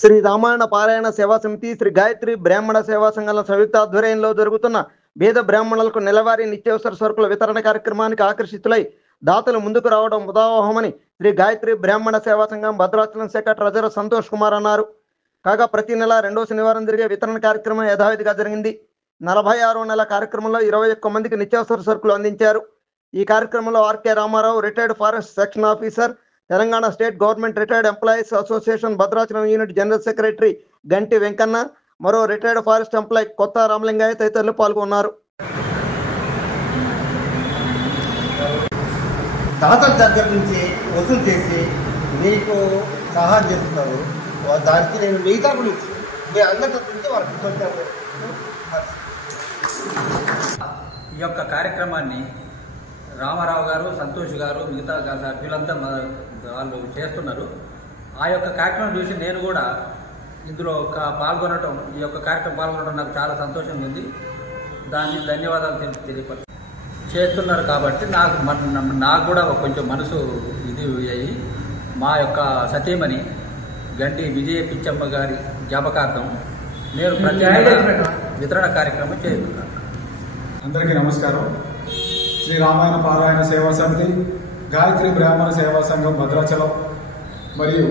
శ్రీ రామాయణ పారాయణ సేవా సమితి, శ్రీ గాయత్రి బ్రాహ్మణ సేవా సంఘాల సంయుక్త ఆధ్వర్యంలో జరుగుతున్న పేద బ్రాహ్మణులకు నెలవారీ నిత్యావసర సరుకుల వితరణ కార్యక్రమానికి ఆకర్షితులై దాతలు ముందుకు రావడం ముదావహమని శ్రీ గాయత్రి బ్రాహ్మణ సేవా సంఘం భద్రాచలం శాఖ ట్రెజరర్ సంతోష్ కుమార్ అన్నారు. కాగా ప్రతి నెల రెండో శనివారం జరిగే వితరణ కార్యక్రమం యథావిధిగా జరిగింది. 46వ నెల కార్యక్రమంలో 21 మందికి నిత్యావసర సరుకులు అందించారు. ఈ కార్యక్రమంలో RK Ramarao, retired forest section officer, Telangana state government retired employees association Bhadrachalam unit general secretary Ganti Venkanna, మరో రిటైర్డ్ ఫారెస్ట్ ఎంప్లాయీ కొత్త రామలింగయ్య తదితరులు పాల్గొన్నారు. దాతల దగ్గర నుంచి వసూలు చేసి మీకు సహాయం చేస్తున్నారు. దానికి నేను మిగతా గురించి మీ అందరి నుంచి వాళ్ళకి కొంచెం ఈ యొక్క కార్యక్రమాన్ని రామారావు గారు, సంతోష్ గారు, మిగతా సభ్యులంతా వాళ్ళు చేస్తున్నారు. ఆ యొక్క కార్యక్రమం చూసి నేను కూడా ఇందులో పాల్గొనడం, ఈ యొక్క కార్యక్రమం పాల్గొనడం నాకు చాలా సంతోషంగా ఉంది. దానికి ధన్యవాదాలు తెలియపరుచు చేస్తున్నారు. కాబట్టి నాకు కూడా కొంచెం మనసు ఇది అయ్యి మా యొక్క సతీమణి గంటి విజయ పిచ్చమ్మ గారి జ్ఞాపకార్థం నేను ప్రతి వితరణ కార్యక్రమం చేస్తున్నాను. అందరికీ నమస్కారం. శ్రీ రామాయణ పారాయణ సేవా సమితి, గాయత్రి బ్రాహ్మణ సేవా సంఘం భద్రాచలం మరియు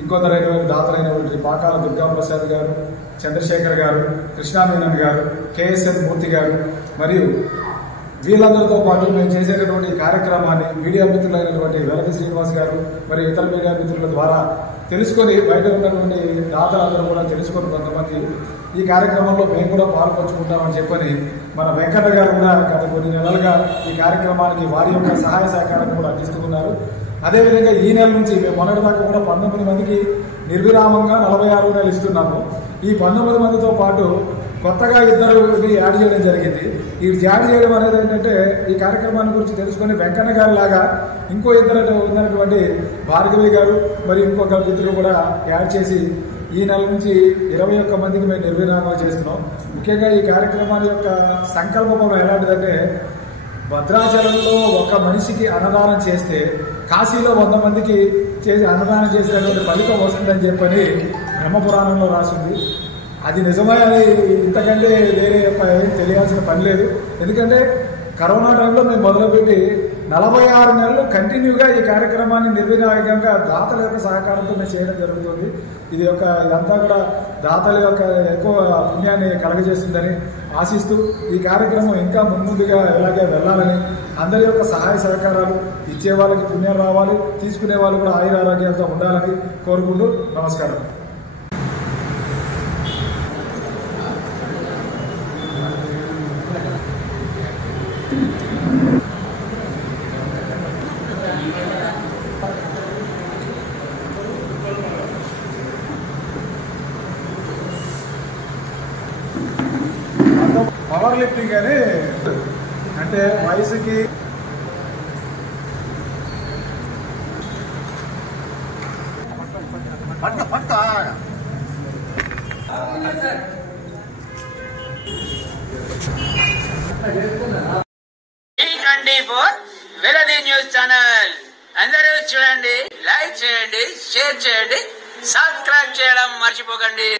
ఇంకొందరైనటువంటి దాతలైనటువంటి పాకాల దుర్గాప్రసాద్ గారు, చంద్రశేఖర్ గారు, కృష్ణామేనన్ గారు, కేఎస్ఎన్ మూర్తి గారు మరియు వీళ్ళందరితో పాటు మేము చేసేటటువంటి కార్యక్రమాన్ని మీడియా మిత్రులైనటువంటి వెలది శ్రీనివాస్ గారు మరియు ఇతర మీడియా మిత్రుల ద్వారా తెలుసుకొని బయట ఉన్నటువంటి దాతలందరూ కూడా తెలుసుకొని కొంతమంది ఈ కార్యక్రమంలో మేము కూడా పాల్పంచుకుంటామని చెప్పని మన వెంకన్న గారు కూడా గత కొన్ని నెలలుగా ఈ కార్యక్రమానికి వారి యొక్క సహాయ సహకారాన్ని కూడా అందిస్తున్నారు. అదేవిధంగా ఈ నెల నుంచి మేము మొన్నటిదాకా కూడా 19 మందికి నిర్విరామంగా 46 నెలలు ఇస్తున్నాము. ఈ 19 మందితో పాటు కొత్తగా 2 యాడ్ చేయడం జరిగింది. ఈ యాడ్ చేయడం అనేది ఏంటంటే ఈ కార్యక్రమాన్ని గురించి తెలుసుకుని వెంకన్న గారు లాగా ఇంకో 2 ఉన్నటువంటి భార్గవి గారు మరియు ఇంకొక మిత్రులు కూడా యాడ్ చేసి ఈ నెల నుంచి 21 మందికి మేము నిర్విరామం చేస్తున్నాం. ముఖ్యంగా ఈ కార్యక్రమాల యొక్క సంకల్పం ఎలాంటిదంటే భద్రాచలంలో ఒక మనిషికి అన్నదానం చేస్తే కాశీలో 100 మందికి చేసి అన్నదానం చేసినటువంటి ఫలితం వస్తుందని చెప్పని బ్రహ్మపురాణంలో రాసింది. అది నిజమే. అది ఇంతకంటే వేరే ఏం తెలియాల్సిన పని లేదు. ఎందుకంటే కరోనా టైంలో మేము మొదలుపెట్టి 46 నెలలు కంటిన్యూగా ఈ కార్యక్రమాన్ని నిర్విరామంగా దాతల యొక్క సహకారంతో మేము చేయడం జరుగుతుంది. ఇదంతా కూడా దాతల యొక్క ఎక్కువ పుణ్యాన్ని కలగజేస్తుందని ఆశిస్తూ ఈ కార్యక్రమం ఇంకా ముందుగా ఎలాగే వెళ్ళాలని, అందరి యొక్క సహాయ సహకారాలు ఇచ్చే వాళ్ళకి పుణ్యం రావాలి, తీసుకునే వాళ్ళు కూడా ఆయుర ఆరోగ్యాలతో ఉండాలని కోరుకుంటూ నమస్కారం. పవర్ లిఫ్టింగ్ అని అంటే వయసుకి వెలది న్యూస్ ఛానల్ అందరూ చూడండి, లైక్ చేయండి, షేర్ చేయండి, సబ్స్క్రైబ్ చేయడం మర్చిపోకండి.